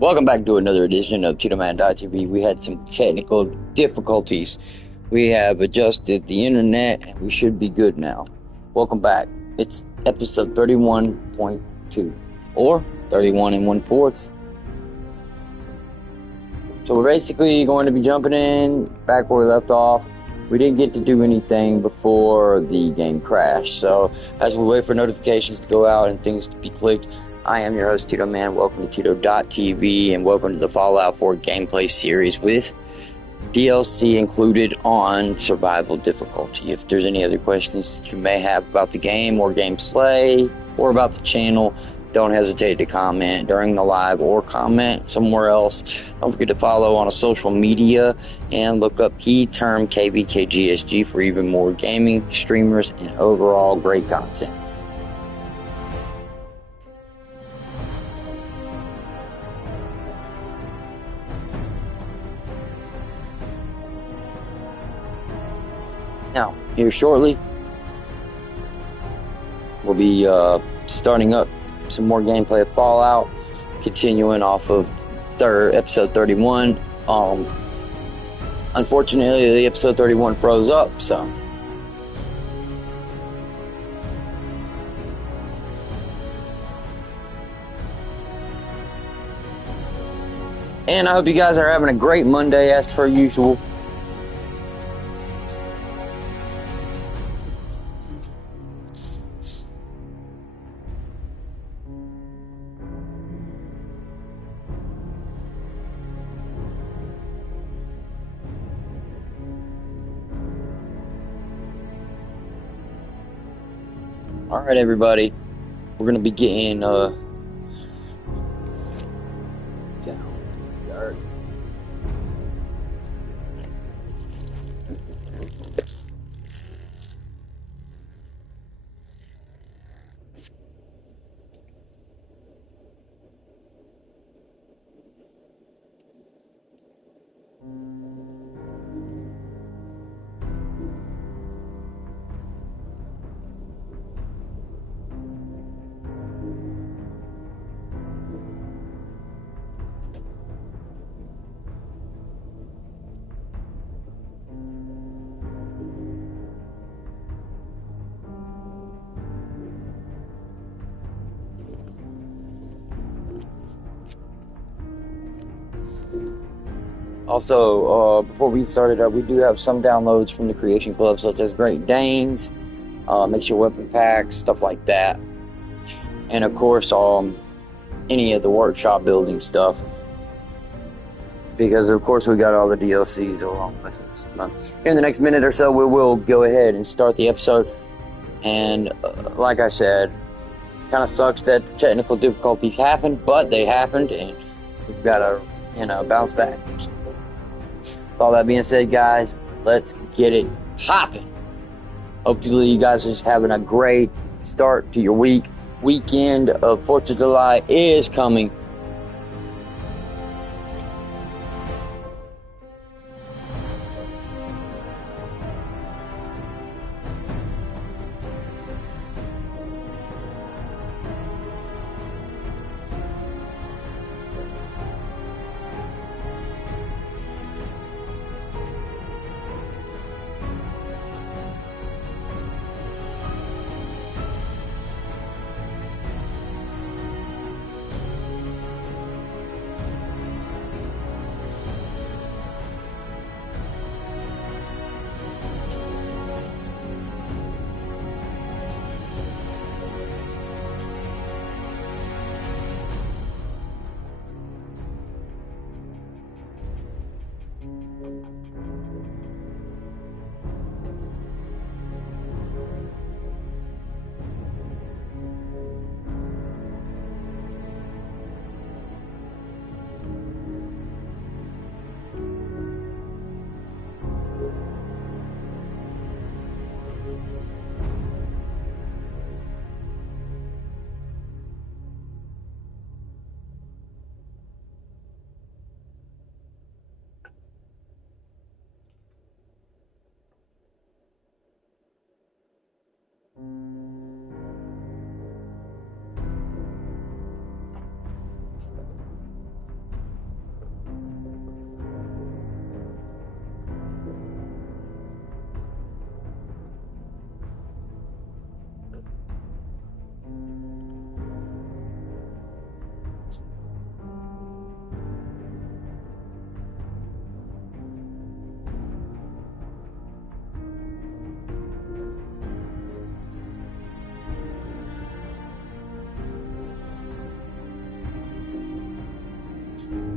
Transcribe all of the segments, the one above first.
Welcome back to another edition of TitoMan.tv. We had some technical difficulties. We have adjusted the internet and we should be good now. Welcome back. It's episode 31.2 or 31 and 1/4. So we're basically going to be jumping in back where we left off. We didn't get to do anything before the game crashed. So as we wait for notifications to go out and things to be clicked, I am your host, Tito Man. Welcome to Tito.tv and welcome to the Fallout 4 gameplay series with DLC included on survival difficulty. If there's any other questions that you may have about the game or gameplay or about the channel, don't hesitate to comment during the live or comment somewhere else. Don't forget to follow on a social media and look up key term KBKGSG for even more gaming, streamers, and overall great content. Now, here shortly, we'll be starting up some more gameplay of Fallout, continuing off of episode 31. Unfortunately, the episode 31 froze up, so. And I hope you guys are having a great Monday as per usual. Alright, everybody, we're going to be getting down dirt. Also, before we started up, we do have some downloads from the Creation Club, such as Great Danes, makes your weapon packs, stuff like that. And of course, any of the workshop building stuff. Because of course we got all the DLCs along with it. In the next minute or so, we will go ahead and start the episode. And like I said, kind of sucks that the technical difficulties happened, but they happened, and we've got to, bounce back. With all that being said, guys, let's get it popping. Hopefully you guys are just having a great start to your week. Weekend of 4th of July is coming. Thank you.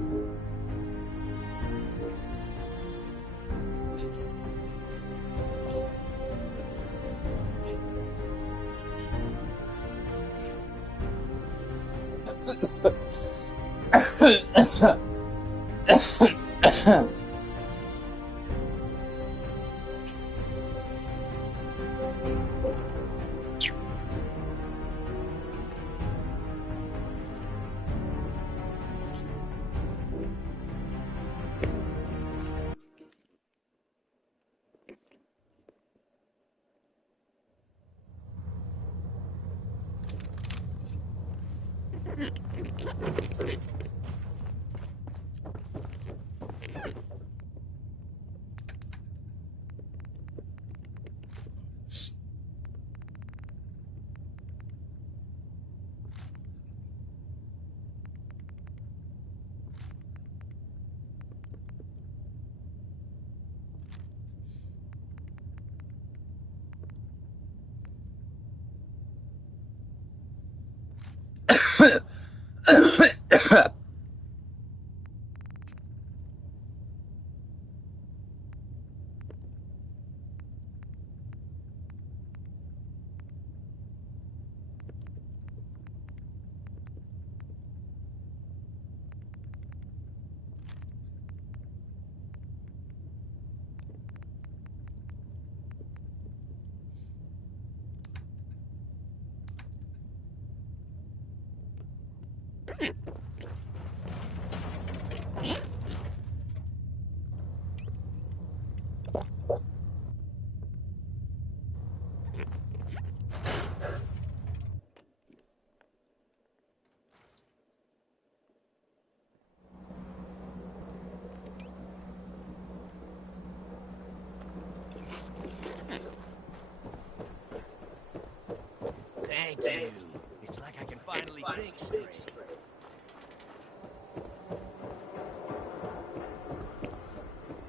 It's like I can finally think straight.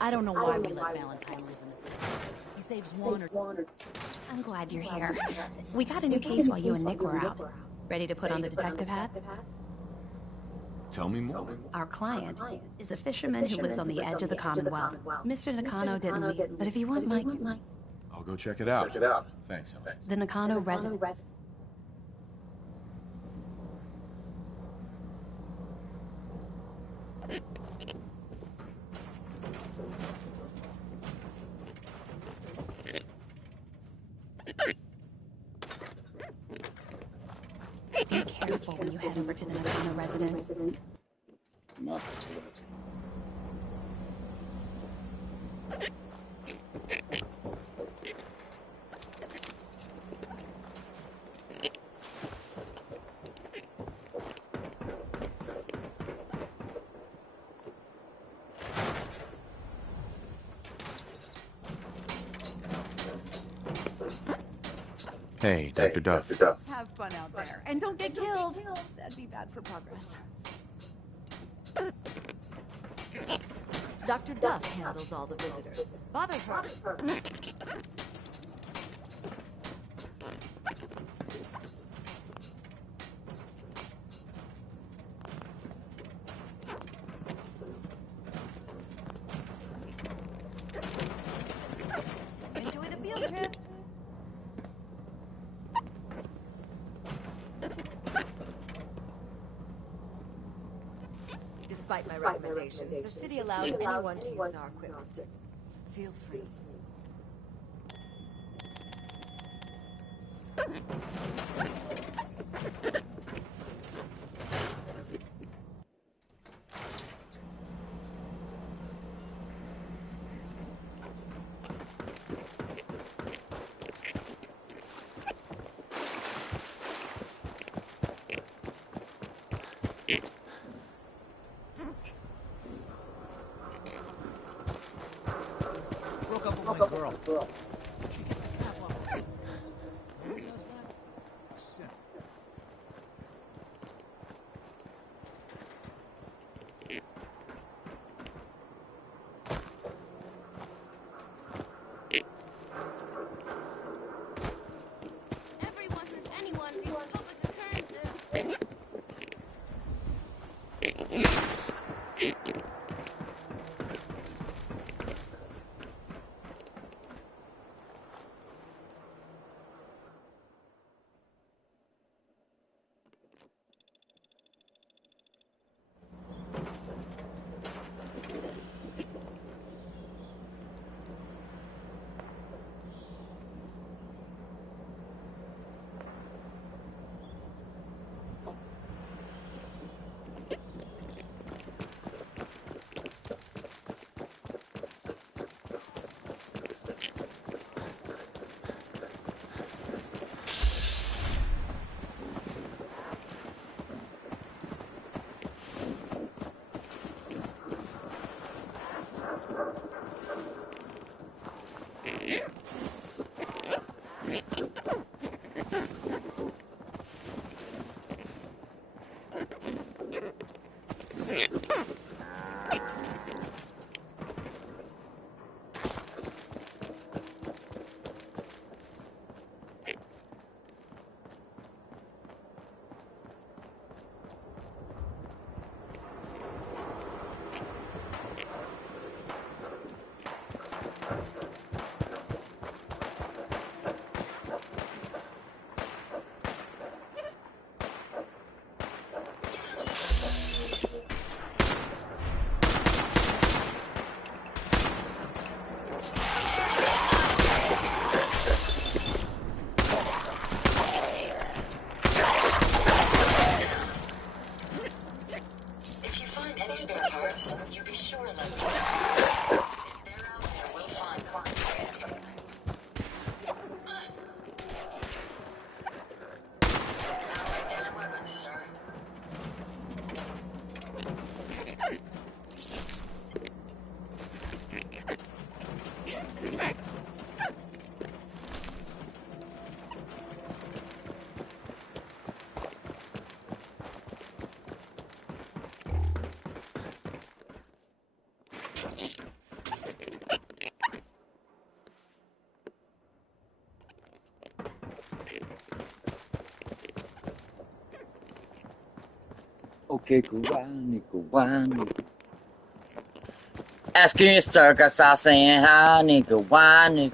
I don't know why we let Valentine live in the city. He saves one or... I'm glad you're here. We got a new case while you and Nick were out. Ready to put on the detective hat? Tell me more. Our client is a fisherman who lives on the edge of the Commonwealth. Mr. Nakano didn't leave, but if you want my... I'll go check it out. Thanks, Ellen. The Nakano resident... Be careful when you head over to the Nakano residence. Hey, Dr. Duff. Have fun out there. And don't get killed. That'd be bad for progress. Dr. Duff handles all the visitors. Bother her. Enjoy the field trip. Despite my recommendations, the city allows anyone to use our equipment. Feel free. Broke up with my girl. Everyone who's anyone who's public occurrences. Okay, Kawani, Kawani. Asking a circus, I saying hi, nigga, why,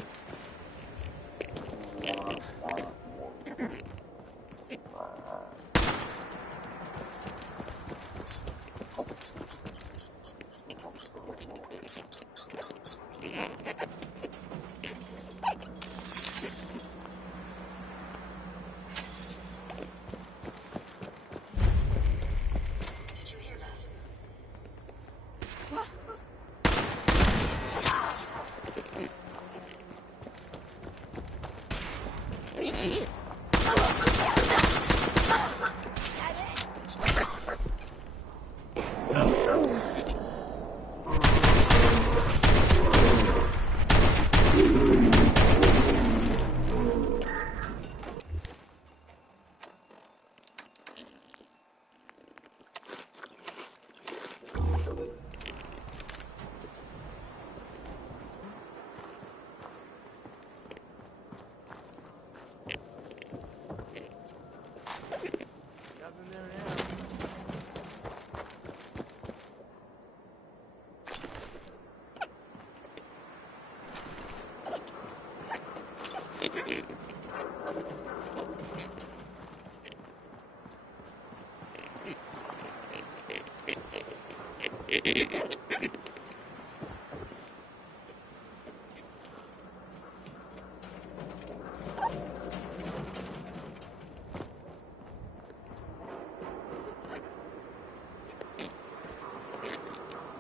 Nothing there now.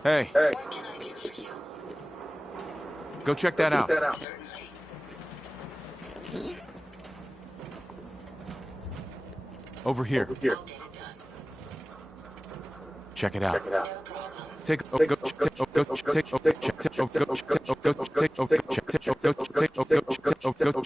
Hey. What can I do for you? Go check that out. Certainly. Over here. I'll get it done. Check it out. No problem. Take go check go check go check go go check go take go check take go check take go check go go check take go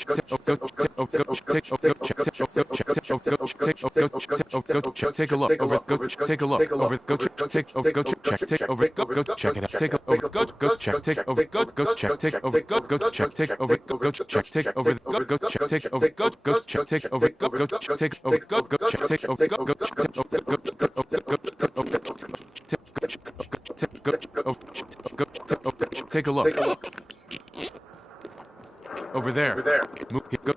check go check take a look over go take a look over go take over go check take over go check it out take over go check take over go check take over go check take over go check take over go check take over go check take over go check take over go check take over go take a look. Over there. Move here. Go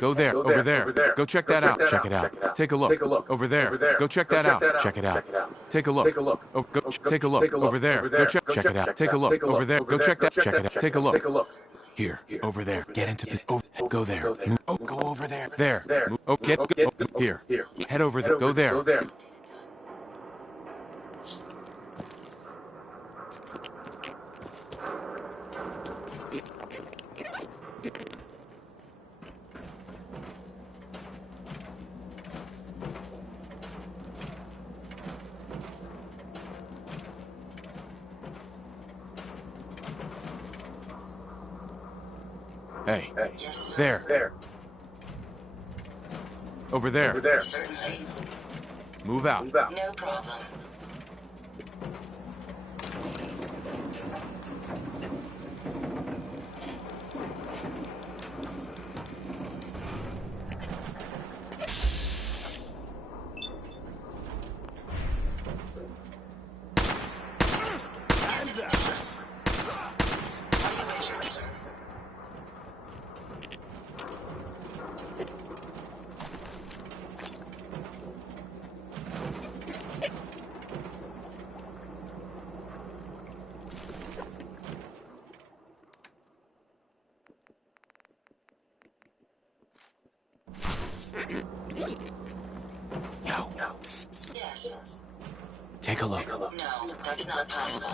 go there. Over there. Go check that out. Check it out. Take a look. Over there. Go check that out. Check it out. Take a look. Oh, go take a look. Over there. Go check it out. Take a look. Over there. Go check that. Check it out. Take a look. Here. Over there. Get into go there. Move. Oh, go over there. There. Move. Oh, move here. Head over there. Go there. Hey. Yes, sir. There. Over there. Certainly. Move out. No problem. Yo. Yes. Take a look. No, that's not possible.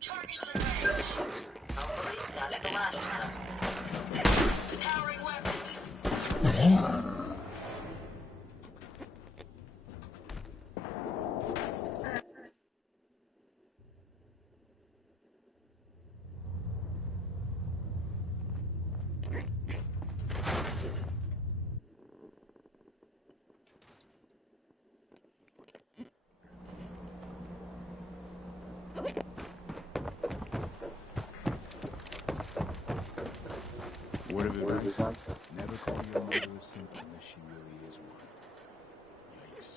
Targets in range. Hopefully, that's the last of them. Powering weapons. Word of advice. Never call your mother a simp unless she really is one. Yikes.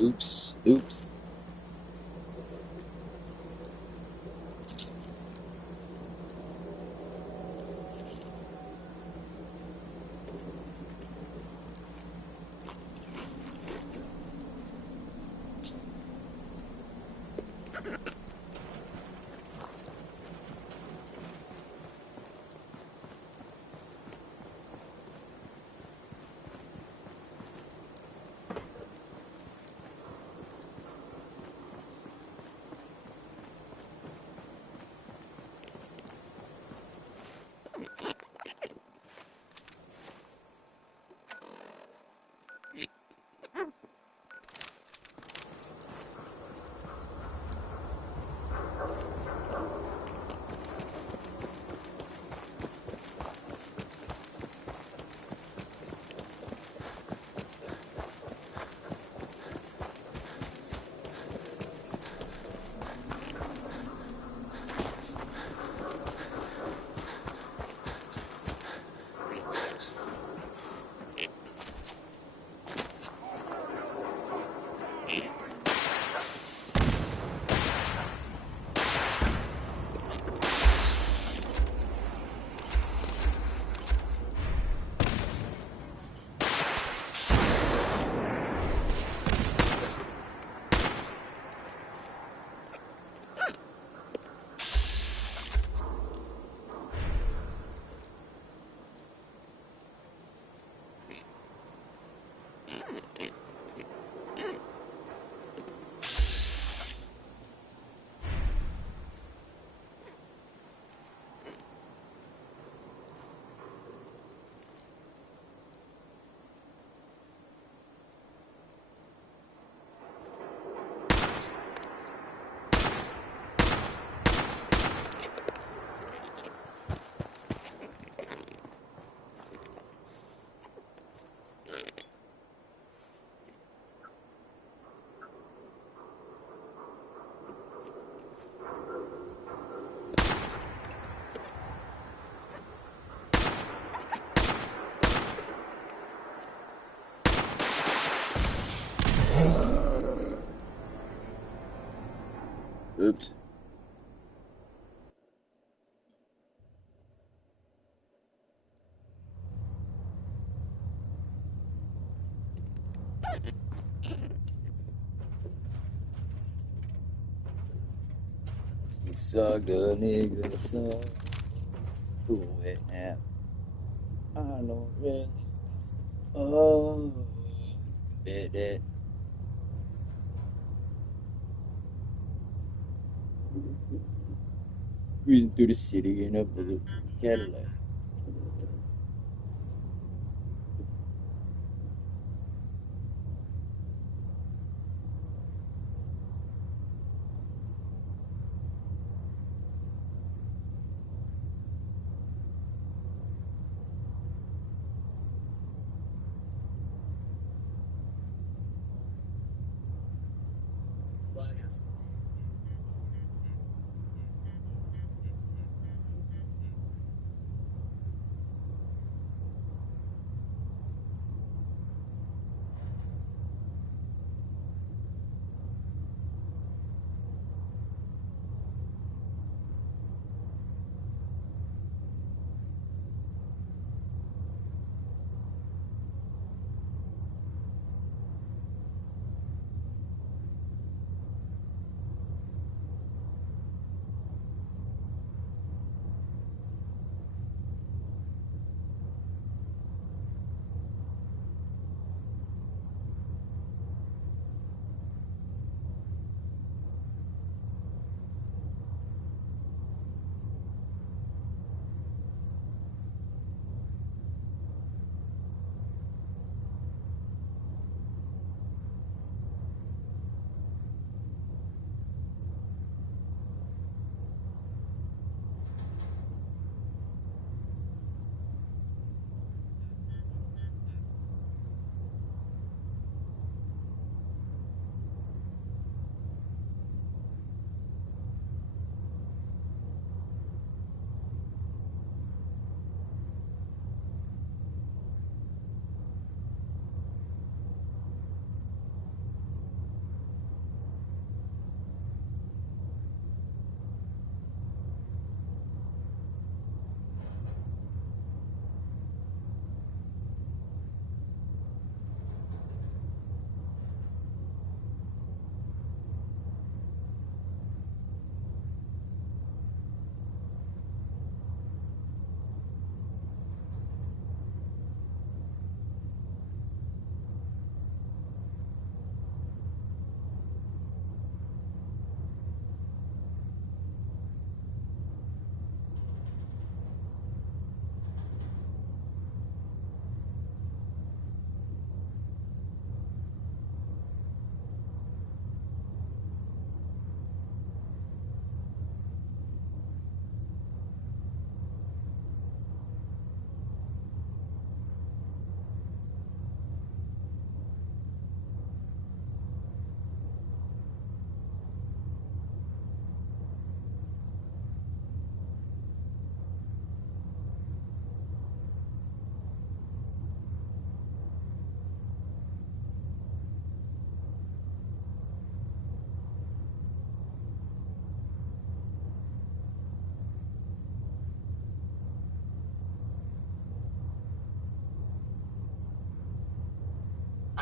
Oops. Oops. He sucked a nigga so cool it now. I don't really bet that. Cruising through the city in a blue Cadillac.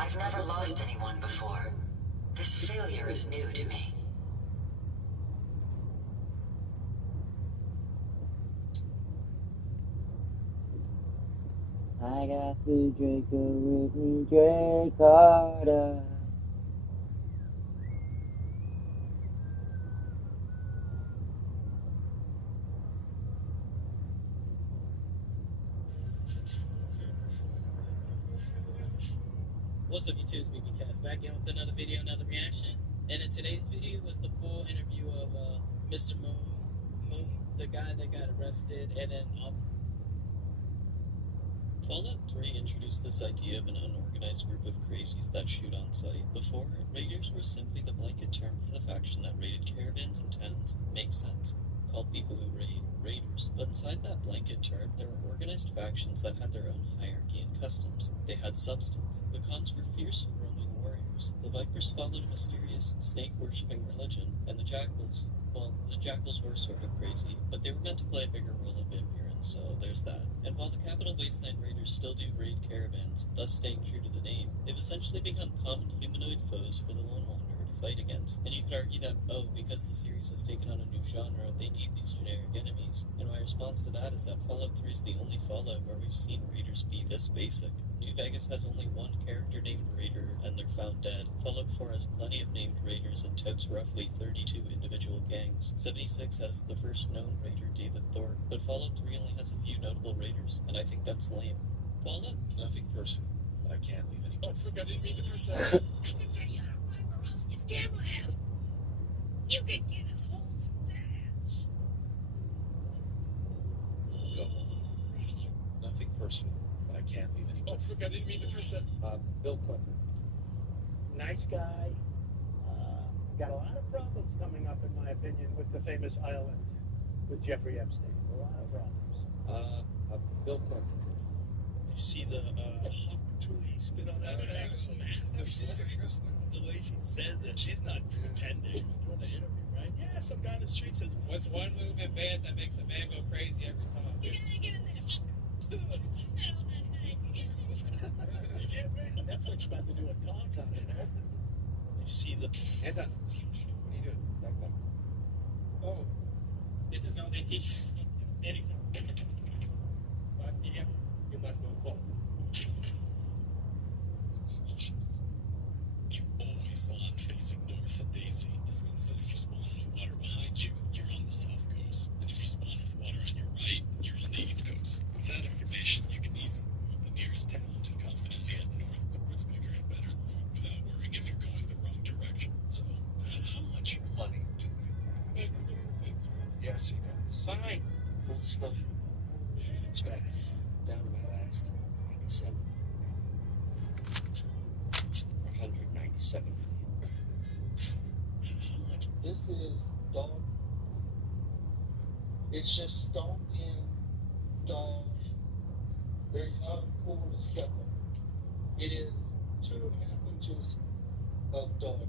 I've never lost anyone before. This failure is new to me. I got the Draco with me, Drake Carter. What's up, YouTube? It's BBcast back in with another video, another reaction. And in today's video was the full interview of Mr. Moon, the guy that got arrested, and then Fallout 3 introduced this idea of an unorganized group of crazies that shoot on sight. Before, raiders were simply the blanket term for the faction that raided caravans and towns. Makes sense. Called people who raid raiders. But inside that blanket term, there were organized factions that had their own hierarchy and customs. They had substance. The Khans were fierce roaming warriors. The Vipers followed a mysterious, snake-worshipping religion, and the Jackals, well, the Jackals were sort of crazy, but they were meant to play a bigger role of Vampirin, so there's that. And while the Capital Wasteland Raiders still do raid caravans, thus staying true to the name, they've essentially become common humanoid foes for the Lone Wanderer to fight against. And you could argue that, oh, because the series has taken on a new genre, they need these generic enemies. And my response to that is that Fallout 3 is the only Fallout where we've seen raiders be this basic. New Vegas has only one character named Raider, and they're found dead. Fallout 4 has plenty of named raiders and touts roughly 32 individual gangs. 76 has the first known raider, David Thorpe, but Fallout 3 only has a few notable raiders, and I think that's lame. Fallout? Nothing personal. I can't leave any. Oh, frick, I didn't mean to press that. I can tell you how to find Morosky's camera app. You can get his whole stash. Go. Nothing personal. I can't leave any. Oh, frick, I didn't mean to press that. Bill Clinton. Nice guy. Got a lot of problems coming up, in my opinion, with the famous island with Jeffrey Epstein. A lot of problems. Bill Clinton. Did you see the hot tool he spit on that thing? It's massive. The way she says it, she's not pretending. She was doing the interview, right? Yeah, some guy in the street says, what's one move in bed that makes a man go crazy every time? You gotta get in this. Spit on that thing. Yeah, man. Netflix about to do a talk on it, huh? Did you see the... Hands up. What are you doing? Stop them. Oh, this is how they teach anything. But yeah, you must move forward. You always spawn facing north at Daisy. This means that if you spawn with water behind you, you're on the south coast. And if you spawn with water on your right, you're on the east coast. With that information, you can easily move the nearest town and confidently head north towards bigger and better loot without worrying if you're going the wrong direction. So, how much money do you have? Yes, he does. Fine. Full disclosure. It's bad. Down to my last 97. 197 million. How much? This is dog. It's just stomp in dog. There's not a pool to step on. It is 2.5 inches of dog.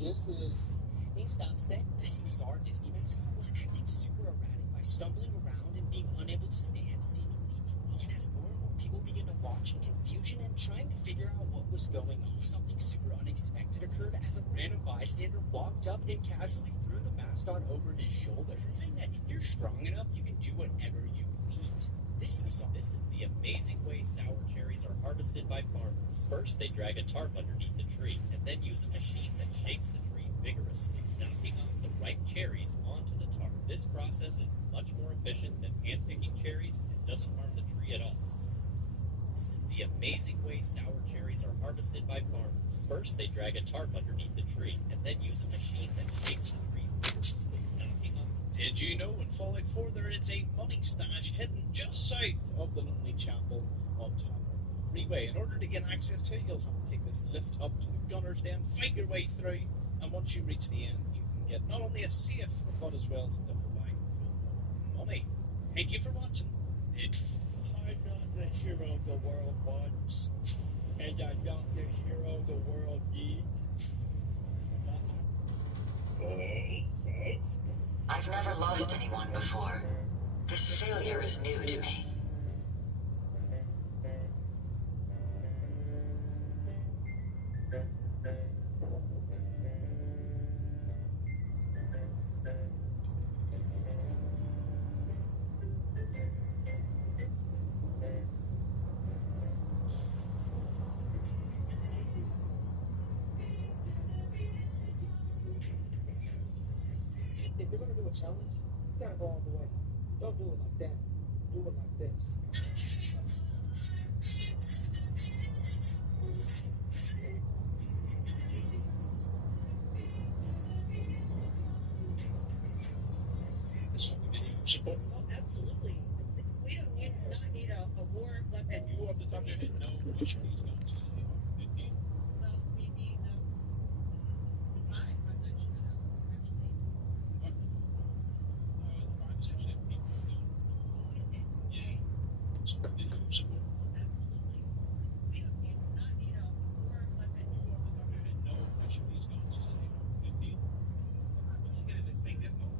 This is. Hey, stop, Snake. This bizarre Disney mascot was acting super erratic by stumbling around and being unable to stand, seemingly drunk. And as more and more people began to watch in confusion and trying to figure out what was going on, something super unexpected occurred as a random bystander walked up and casually threw the mascot over his shoulder, proving that if you're strong enough, you can do whatever you please. This is the amazing way sour cherries are harvested by farmers. First, they drag a tarp underneath the tree, and then use a machine that shakes the tree vigorously, knocking off the ripe cherries onto the tarp. This process is much more efficient than hand-picking cherries and doesn't harm the tree at all. This is the amazing way sour cherries are harvested by farmers. First, they drag a tarp underneath the tree, and then use a machine that shakes the tree vigorously, knocking off. Did you know in Fallout 4 there is a money stash hidden just south of the Lonely Chapel on top of the freeway? In order to gain access to it, you'll have to take this lift up to the gunner's den, fight your way through, and once you reach the end, you can get not only a safe, but as well as a duffel bag full of money. Thank you for watching. I got the hero the world wants, and I got the hero the world needs. I've never lost anyone before. This failure is new to me. if you're gonna do a challenge, you gotta go all the way. Don't do it like that. Do it like this. Support. Oh, absolutely. We don't need not need a war weapon. You off the top of your head know which of these guns is it? 15? Well, we need 5. I'm not sure how actually. What? 5 is actually a people gun. Yeah. So did you support? Absolutely. We don't need not need a war weapon. You off the top of your head know which of these guns is it? 15? I'm not looking at it. They get no.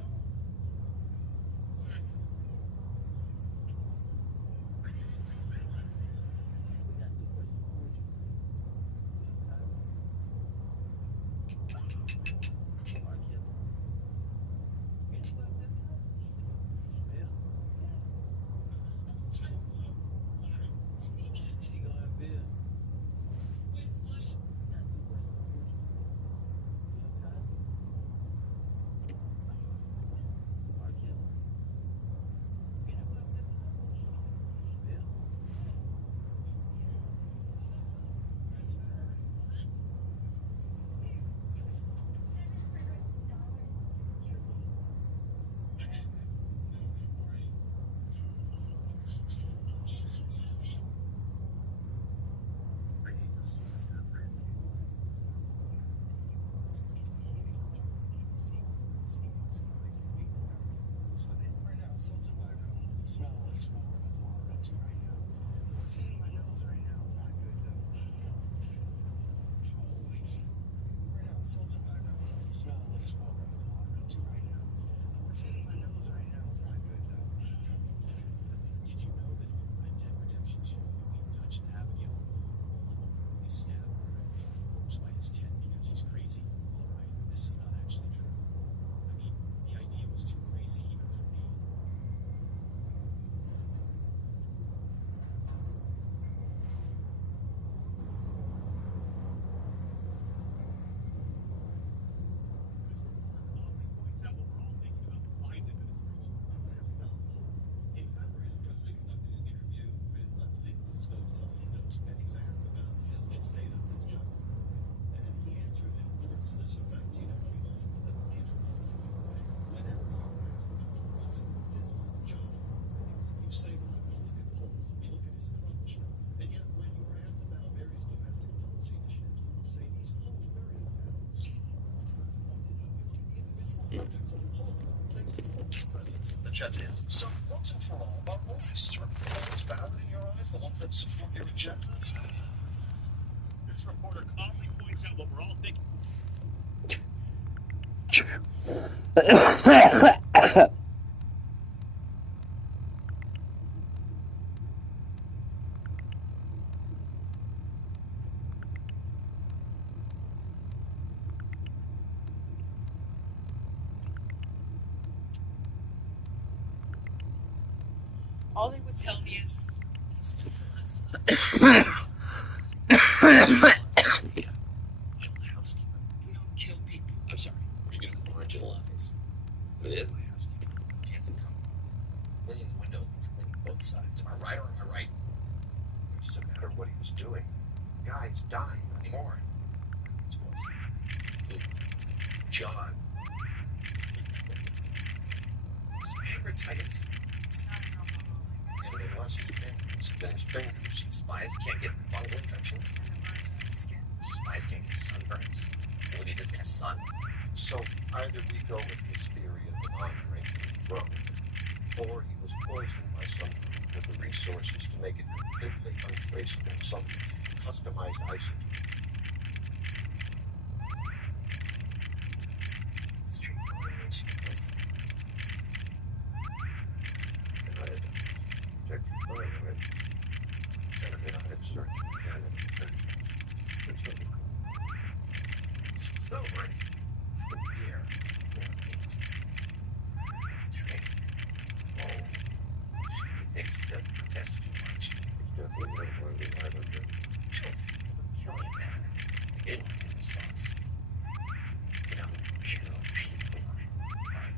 The jet is. So, once and for all, are all these certain things valid in your eyes? The ones that support your agenda? This reporter calmly points out what we're all thinking. All they would tell me is we don't kill people. I'm sorry, we're going to marginalize. But it is my housekeeping. Chance of coming. Cleaning the windows means cleaning both sides. Am I right or am I right? It doesn't matter what he was doing. The guy's dying, not anymore. It's Wastelander. John. It's pancreatitis. It's not an alcoholic. So he lost his fingers. His fingers. Spies can't get fungal infections. And the burns on his skin. Spies can't get sunburns. Maybe he doesn't have sun. So either we go with his theory of the non-drinking drunk, or he was poisoned by someone with the resources to make it completely untraceable, some customized isotope. Street formulation person. Check your phone, right? Send it out and search for candidate infection. It's not right. It's not right. It's the beer. Or meat. Drink. Oh. He thinks he doesn't protest too much. It's definitely not going to be either of them. Killing man. They don't get the sauce. You don't kill people. Right?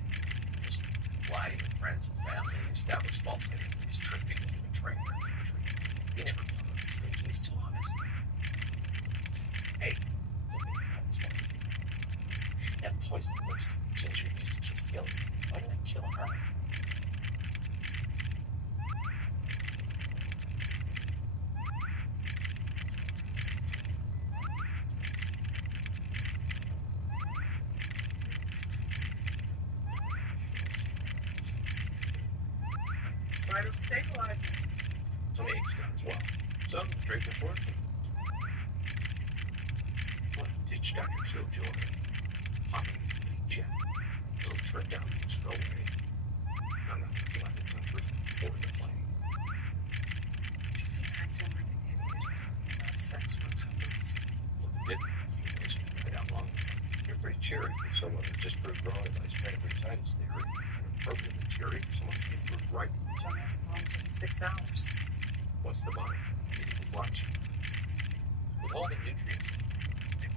That poison lipstick that Ginger used to kiss Gilly. Why didn't I kill her? Vital stabilizing. Some eggs done as well. Some treatment's working. What ditch Dr. Killjoy? Hopping into the jet. Little trip down Mexico way. I'm not talking about the country or the plane. You think acting like an idiot and talking about sex works on those? Look, it didn't. You wasted right out long ago. You're pretty cheery for someone who just proved wrong about his pancreatitis theory. And appropriately cheery for someone who's been proved right. John hasn't vomited in 6 hours. What's the bottom? Maybe his lunch. With all the nutrients and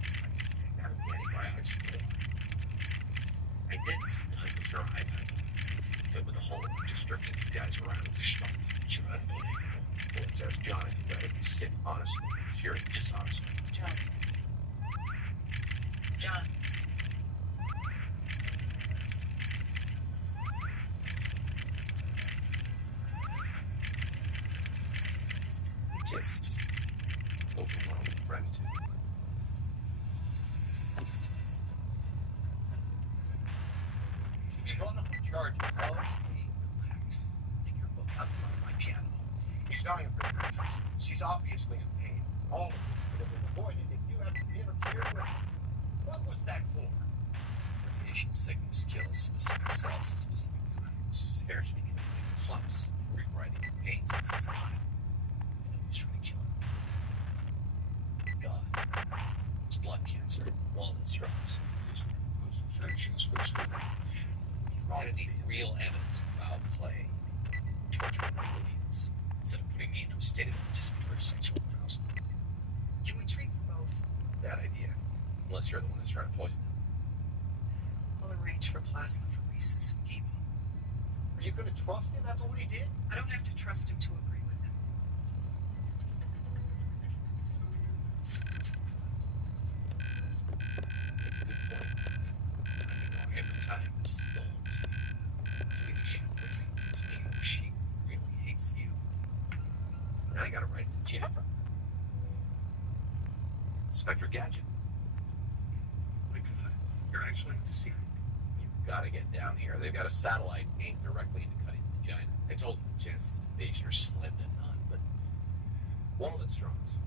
antibiotics, I did. I'm sure I seem to fit with the whole just jerking you guys around with stuff. You're unbelievable. Well, it says John, and you'd rather be sick honestly than cheering dishonestly. John. John. Chance is just overwhelmed with gratitude. He should be brought up on charges, fellas. Hey, relax. Take your book out from under my piano. He's dying of precautions. He's obviously in pain. All of this could have been avoided if you hadn't interfered with him. What was that for? Radiation sickness kills specific cells at specific times. Hair's becoming clumps, rewriting your pain since it's time. And it was trying to kill him. God. It's blood cancer. Walden's drugs. These are cause infections. What's the You're going to need real evidence of foul play. Torturing millions. Instead of putting me into a state of anticipatory sexual arousal. Can we treat for both? Bad idea. Unless you're the one who's trying to poison them. We'll arrange for plasmapheresis and chemo. Are you going to trust him after what he did? I don't have to trust him to agree with him. Every time it just goes. So we it's me. She really hates you. And I gotta write it in Inspector Gadget. My God, you're actually at the scene. You've got to get down here. They've got a satellite aimed directly into Cuddy's vagina. I told them the chances of invasion are slim to none, but one of the Strong's.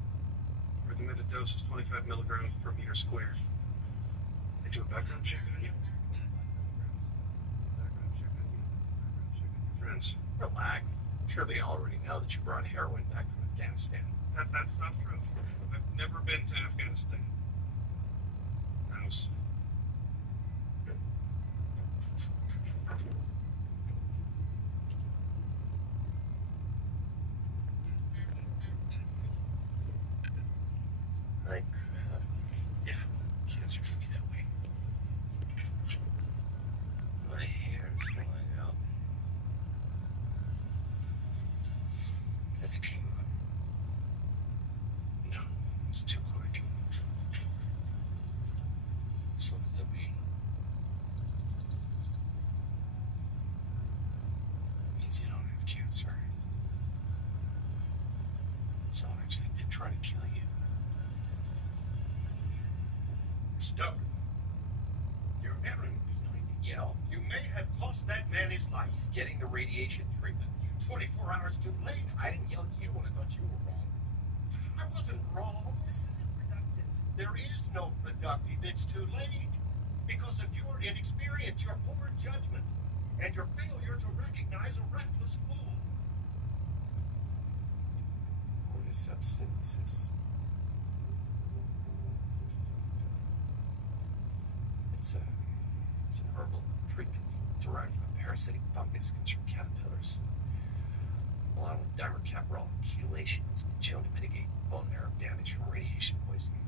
Recommended dose is 25 milligrams per meter squared. They do a background check on you? 25 milligrams. Background check on you? Background check on your friends? Relax. I'm sure they already know that you brought heroin back from Afghanistan. That's not true. I've never been to Afghanistan. House. Right. Yeah, cancer can be that way. My hair is falling out. That's a cute one. No, it's too quick. So what does that mean? It means you don't have cancer. Someone actually did try to kill you. Stop. Your errand is not to yell. You may have cost that man his life. He's getting the radiation treatment. 24 hours too late. I didn't yell at you when I thought you were wrong. I wasn't wrong. This isn't productive. There is no productive. It's too late. Because of your inexperience, your poor judgment, and your failure to recognize a reckless fool. Cordyceps synthesis. It's an herbal treatment derived from a parasitic fungus, comes from caterpillars. Along with dimercaprol chelation, it's been shown to mitigate bone marrow damage from radiation poisoning.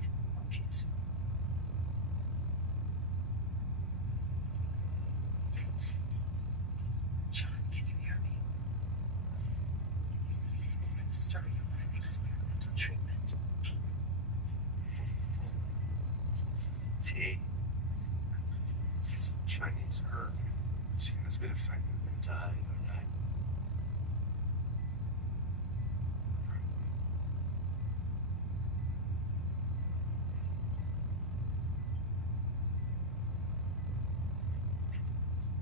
In monkeys. John, can you hear me? I'm going to start you on an experimental treatment. tea. It's a Chinese herb. She has been effective in dying or not.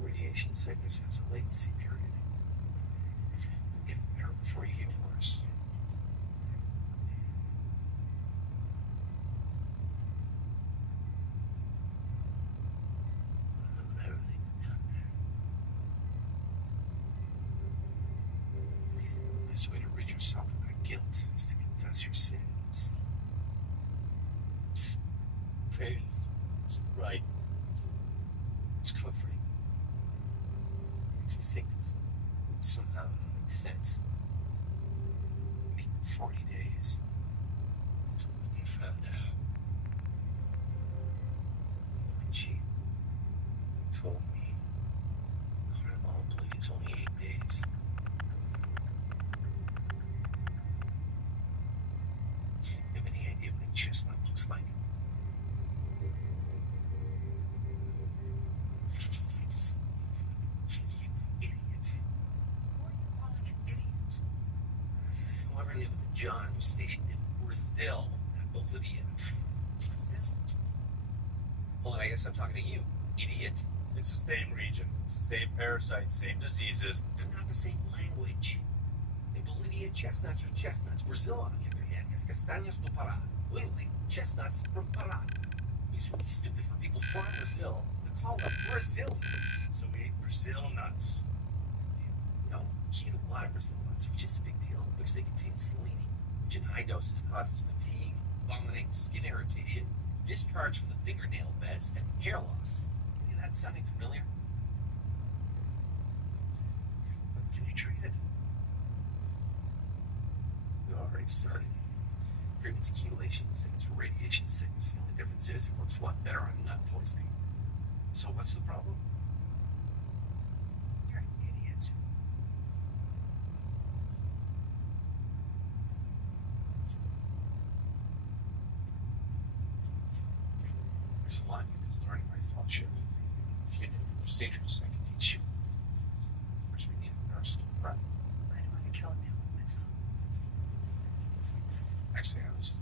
Radiation sickness has a latency period. You'll get better before you get worse. Everything you've done there. The best way to rid yourself of that guilt is to confess your sins. Fails. Right. It's comforting. It makes me think that somehow it makes sense. I mean, 40 days. When you found out. My chief told me Carnival Oblivion's only 8 days. Do you have any idea what a chestnut looks like? You idiot. Who are you calling an idiot? Whoever knew that John was stationed in Brazil, not Bolivia. Brazil? Well, then I guess I'm talking to you, idiot. It's the same region. It's the same parasites, same diseases. They're not the same language. In Bolivia, chestnuts are chestnuts. Brazil, on the other hand, has castañas do Pará. Literally, chestnuts from Pará. It's really stupid for people from Brazil to call them Brazilians. So we ate Brazil nuts. No, he ate a lot of Brazil nuts, which is a big deal because they contain selenium, which in high doses causes fatigue, vomiting, skin irritation, discharge from the fingernail beds, and hair loss. Any of that sounding familiar? Can you treat it? We already started. Freeman's chelation stands for radiation sickness. The only difference is it works a lot better on nut poisoning. So what's the problem? You're an idiot. There's a lot you can learn in my fellowship. If you knew the procedures I could teach you. First, we need a nurse to prep. I don't want to kill a man like myself. Actually, I was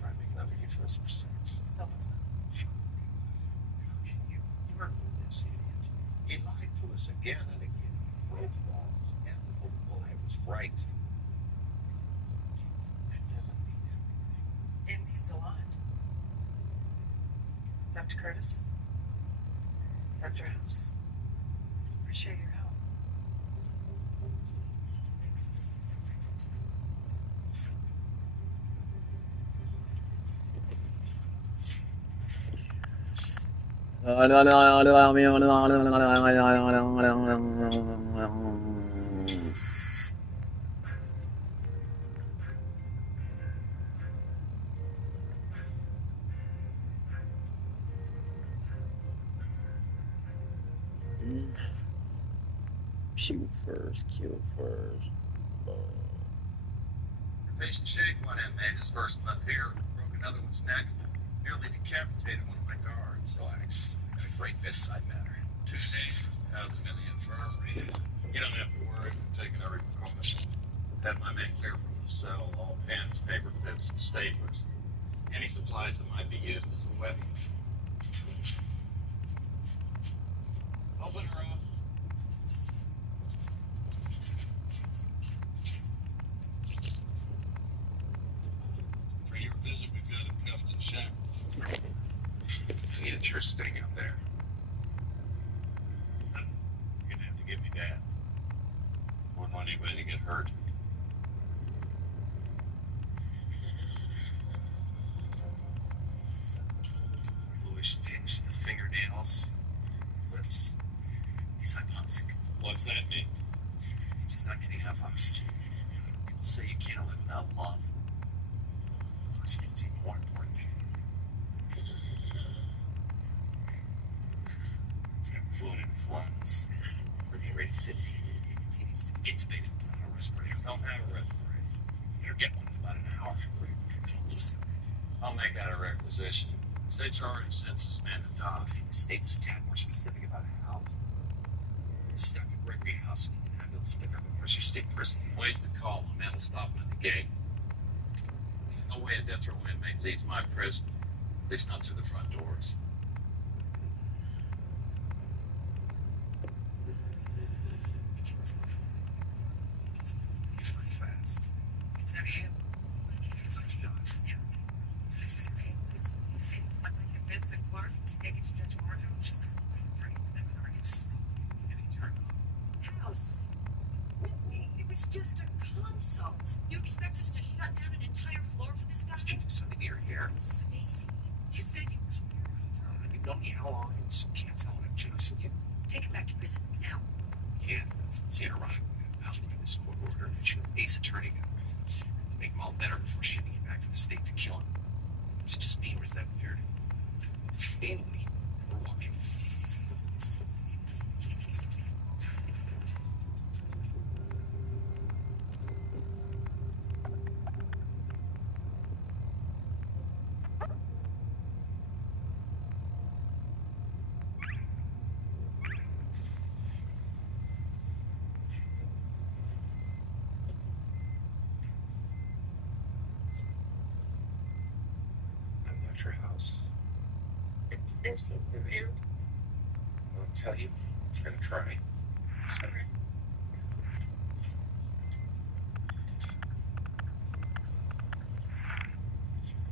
trying to make another euphemism for sex. So was that. How can you learn with this idiot? He lied to us again and again. He broke laws. Ethical lie was right. That doesn't mean everything. It means a lot. Dr. Curtis, Dr. House, appreciate your help. Shoot first, kill first. Your patient Shake went in, made his first month here, broke another one's neck, nearly decapitated one of my guards. Relax. Got a great bedside manner. Too dangerous to house him in the infirmary. You don't have to worry, we're taking every precaution. Had my men clear from the cell, all pens, paper clips, and staplers. Any supplies that might be used as a weapon. Open her up. For your visit, we've got him cuffed and shackled. Yeah, it's your sitting out there. You're gonna have to give me that. Wouldn't want anybody to get hurt. Bluish tinge to the fingernails, lips. He's hypoxic. What's that mean? He's just not getting enough oxygen. People say you can't live without love. Oxygen's even more important. He's got fluid in his lungs. Breathing rate of 50. He needs to be intubated and put on a respirator. Don't have a respirator. Better get one in about an hour. Don't lose him. I'll make that a requisition. State's already said this man had died. The state was a tad more specific about how. Stuck at Gregory House in an ambulance picked up a Mercer State prison. Wasted call. A man will stop him at the gate. No way a death row inmate leaves my prison. At least not through the front doors. He's pretty fast. It's heavy handed. It's like a dog. Yeah. See, once I convinced that Clark to take it to Judge Marco, just free. Then the car gets slowly getting turned on. House. It was just a consult. You expect us to shut down an entire floor for this guy? Did you do something to your hair? Stacy, you said you was here. You've known me how long? You still can't tell I'm jealous of you. Take him back to prison now. Can't. It's ironic. I'll look at this court order and shoot Ace Attorney got to make him all better before shipping him back to the state to kill him. Is it just me or is that weird? Anyway, we're walking. I'm Dr. House. There's you around. I'll tell you. I'm gonna try. Sure.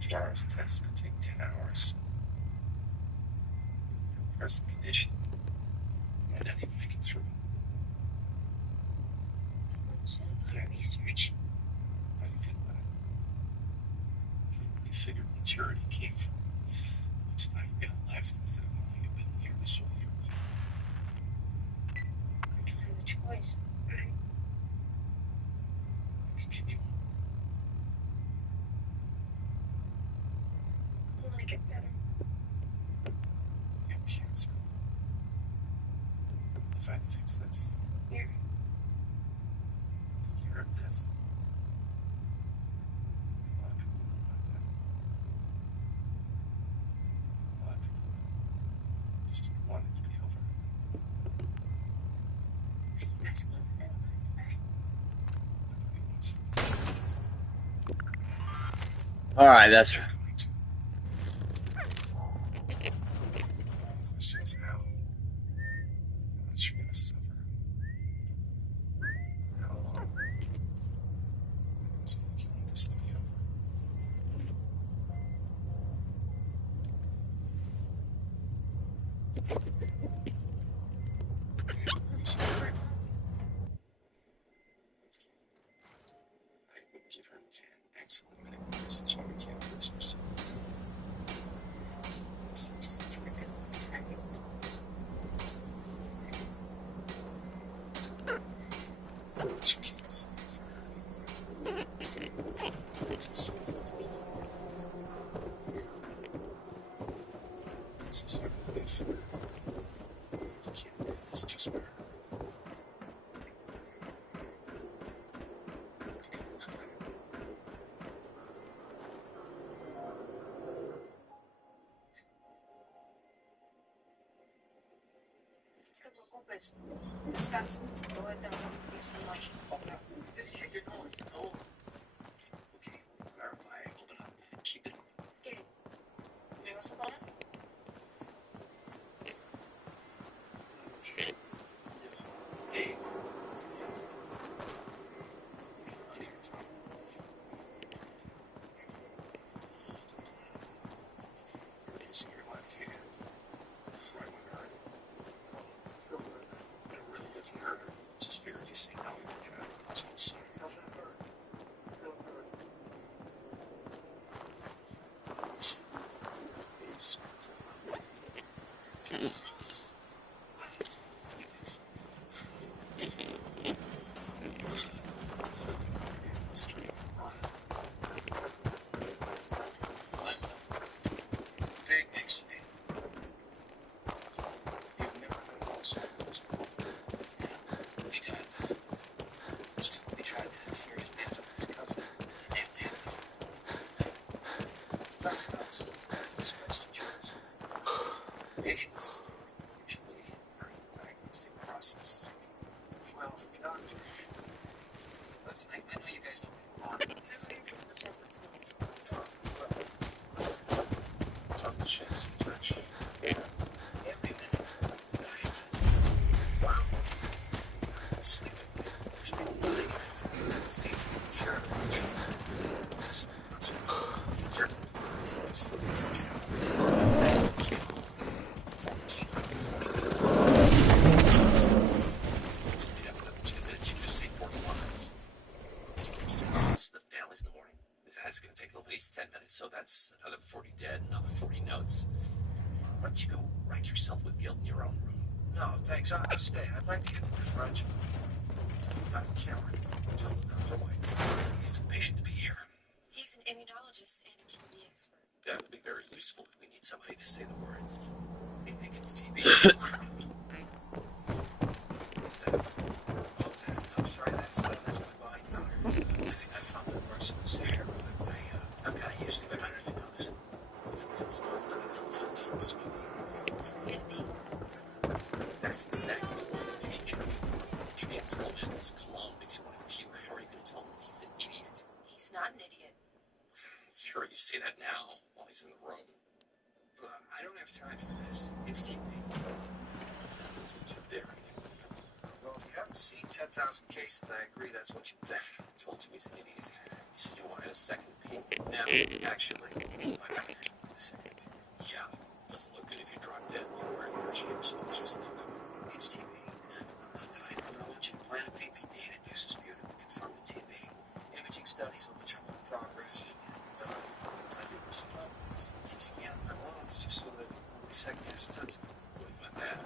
Tomorrow's test could take 10 hours. Present condition. Might not even make it through. So about our research. How do you feel about it? You figured maturity came from each time you get a life instead of only a bit near this one year. I don't have a choice, right? I can give you one. I want to get better. You have cancer. If I fix this, Here. you're at this. A lot of people don't like that. A lot of people just want it to be over. That's not that Nobody wants All right, that's going to. Question is how. How much you're going to suffer. How long. It's like you want this to be over. I would give her an excellent medical advice. That's why we can't do this for so long. just trick us into that. But you can't stay for her either. This is your life. You can't do this just for her. No te preocupes. Descansa. Todo el tiempo. Esta noche. Okay, clarify, open up, and keep it open. ¿Qué? ¿Me vas a parar? Hey. You're using your left hand. Right one hurt. But it really doesn't hurt. Just figure if you say no, you'll get out of the hospital sooner. Please. Take next thing. You've never been closer to this before. We tried this. We tried that for his nephew, his cousin. They've lived before. That's us. This question. Patients usually are in the diagnostic process. Well, doctor, listen, I know you guys don't make a lot. It's on the chest, Stretch. Every minute. Wow. Sleeping. There's no living for disease. Sure. Listen, That's going to take at least 10 minutes, so that's another 40 dead, another 40 notes. Why don't you go wreck yourself with guilt in your own room? No, thanks. I'll stay. I'd like to get the differential. You're not a coward. Tell them otherwise. Leave the patient to be here. He's an immunologist and a TB expert. That would be very useful if we need somebody to say the words. They think it's TB. What's that? I'm sorry, that's my body. I think I found the words in this hair. I'm kind of used to it. I don't even notice. If it smells like an elephant, it's sweetie. It could be. That's exactly what you can't tell him his cologne makes you want to puke. How are you going to tell him that he's an idiot? He's not an idiot. Sure, you say that now while he's in the room. I don't have time for this. It's TV. Something's what you're there anymore. Well, if you haven't seen 10,000 cases, I agree that's what you think. I told you he's an idiot. You said you wanted a second opinion. Now, actually, yeah, it doesn't look good if you drop dead while wearing your GM sponsors logo. It's TB. I'm not dying. I want you to plant a PPD and induce a sputum to confirm the TB. Imaging studies will determine the progress. I think we should run a CT scan of my lungs just so that nobody second guesses us. What about that?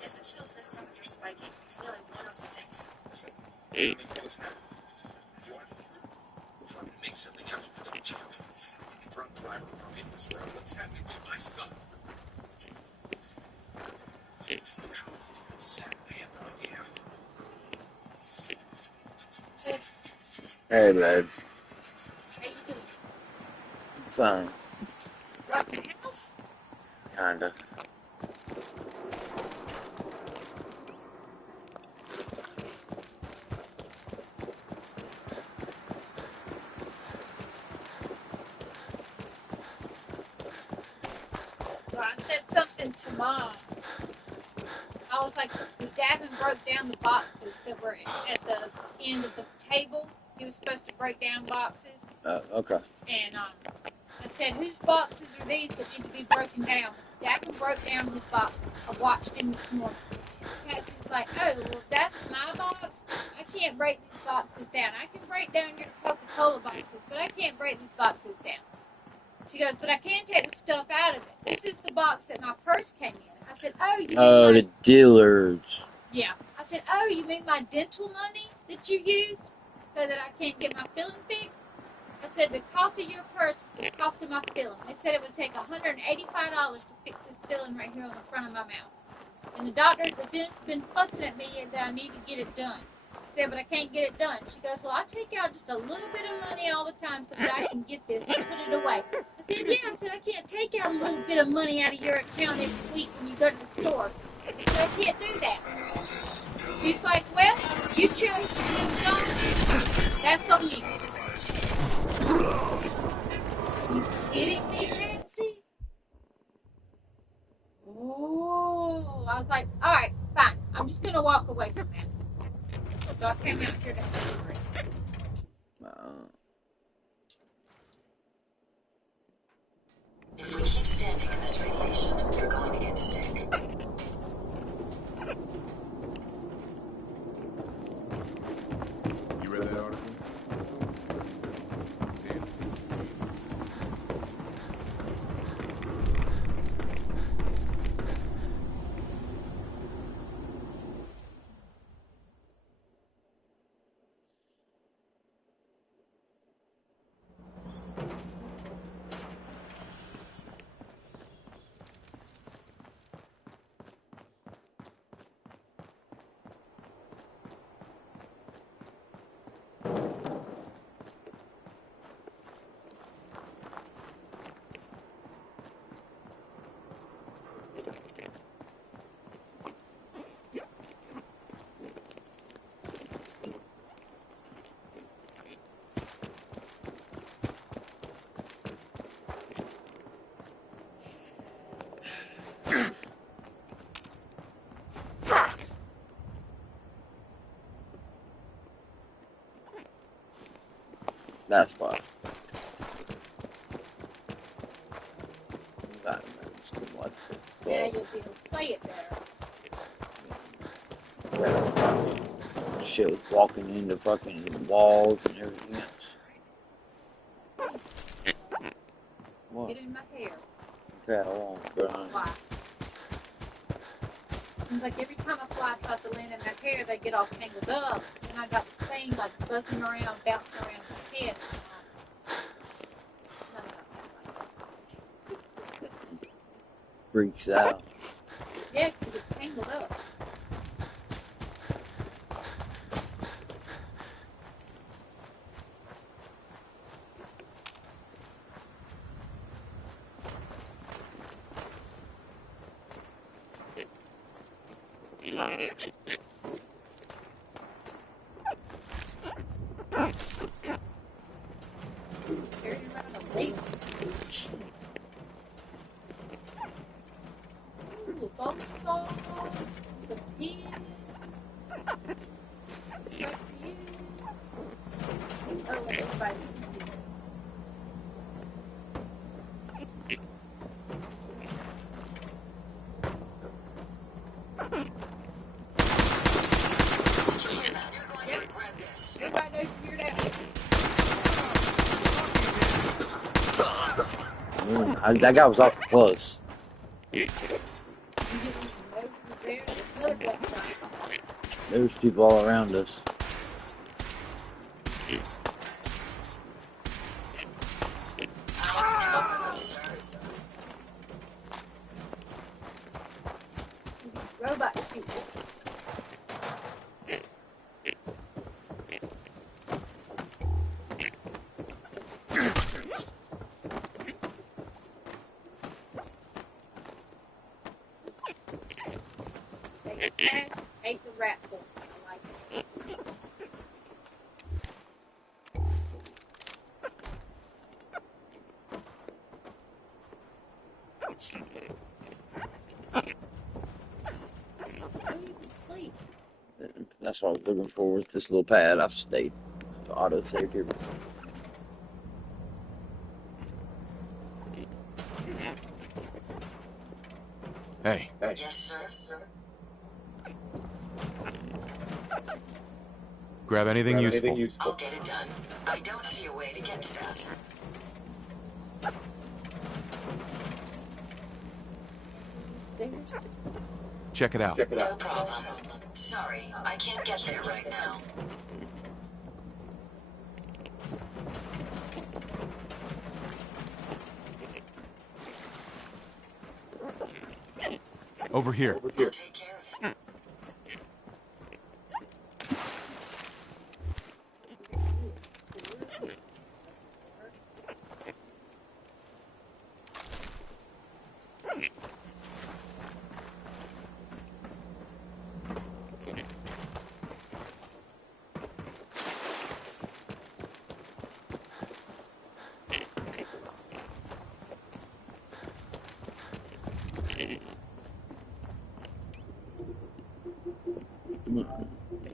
Yes, the chill says temperature spiking. It's nearly 106. Listen, you want to make something out of it. Drunk driver broke in this road. What's happening to my son? It's sad. I have no idea. Hey, babe. How you doing? Fine. Rock the house? Kinda. So I said something to Mom. I was like, Davin broke down the boxes that were at the end of the table. He was supposed to break down boxes. Okay. And I said, whose boxes are these that need to be broken down? Davin broke down his boxes. I watched him this morning. Cassie's like, oh, well, that's my box. I can't break these boxes down. I can break down your Coca-Cola boxes, but I can't break these boxes down. She goes, but I can take the stuff out of it. This is the box that my purse came in. I said, oh, you mean The dealers. Yeah. I said, oh, you mean my dental money that you used so that I can't get my filling fixed? I said, the cost of your purse is the cost of my filling. They said it would take $185 to fix this filling right here on the front of my mouth. And the dentist's been fussing at me that I need to get it done. I said, but I can't get it done. She goes, well, I take out just a little bit of money all the time so that I can get this and put it away. I said, yeah. I said, I can't take out a little bit of money out of your account every week when you go to the store. I said, I can't do that. He's like, well, you chose to do something. That's on you. You kidding me, Nancy? Oh, I was like, all right, fine. I'm just going to walk away from that. So I came out here to celebrate. If we keep standing in this radiation, you're going to get sick. You read that article? That's why. What the Yeah, fuck? you'll be able to play it better. Shit was walking into fucking walls and everything else. What? Get in my hair. Okay, I won't, bro. Fly. Seems like every time a fly tries to land in my hair, they get all tangled up. And I got this thing like buzzing around, bouncing around my head. Freaks out. Yeah, because it's tangled up. Carry around a lake. Ooh, a bone saw, some pins. Right for you. Oh, everybody. Everybody knows you hear that. That guy was awful close. There's people all around us. Robot shoot. Ate the rat hole. I like it. Oh, you can sleep. That's what I was looking for with this little pad. I've stayed auto saved here. Hey. Yes, sir. Grab anything useful. I'll get it done. I don't see a way to get to that. Check it out. No problem. Sorry, I can't get there right now. Over here. I'll take care of it.